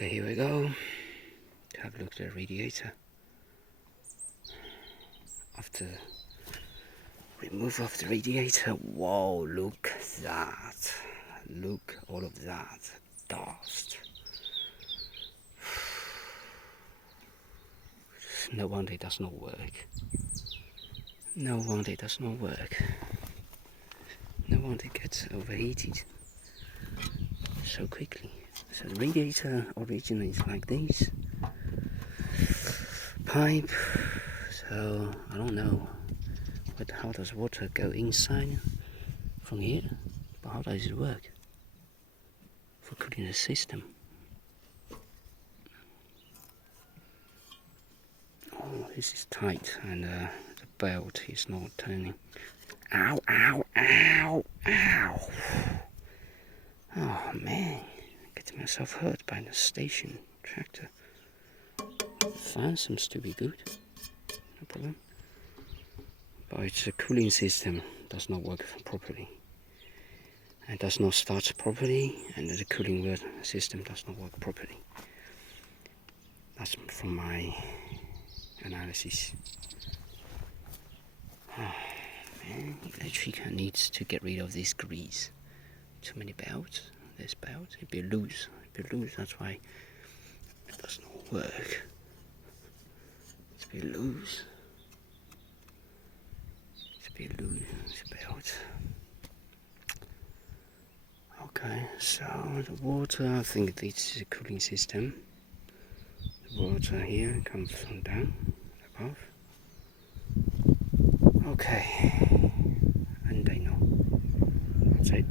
Okay, here we go. Have a look at the radiator. After remove of the radiator, whoa, look at that. Look, all of that dust. No wonder it does not work. No wonder it does not work. No wonder it gets overheated so quickly. So the radiator originally is like this. Pipe. So I don't know how does water go inside from here, but how does it work for cooling the system? Oh, this is tight and the belt is not turning. Ow, ow, ow, ow. Oh man, getting myself hurt by the station tractor. The fan seems to be good, no problem. But it's the cooling system does not work properly. It does not start properly, and the cooling system does not work properly. That's from my analysis. Oh, man, electric needs to get rid of this grease. Too many belts. This belt, it'd be loose. That's why it does not work. It's a bit loose. This belt. Okay, so the water, I think this is a cooling system. The water here comes from down above. Okay, and I know. That's it.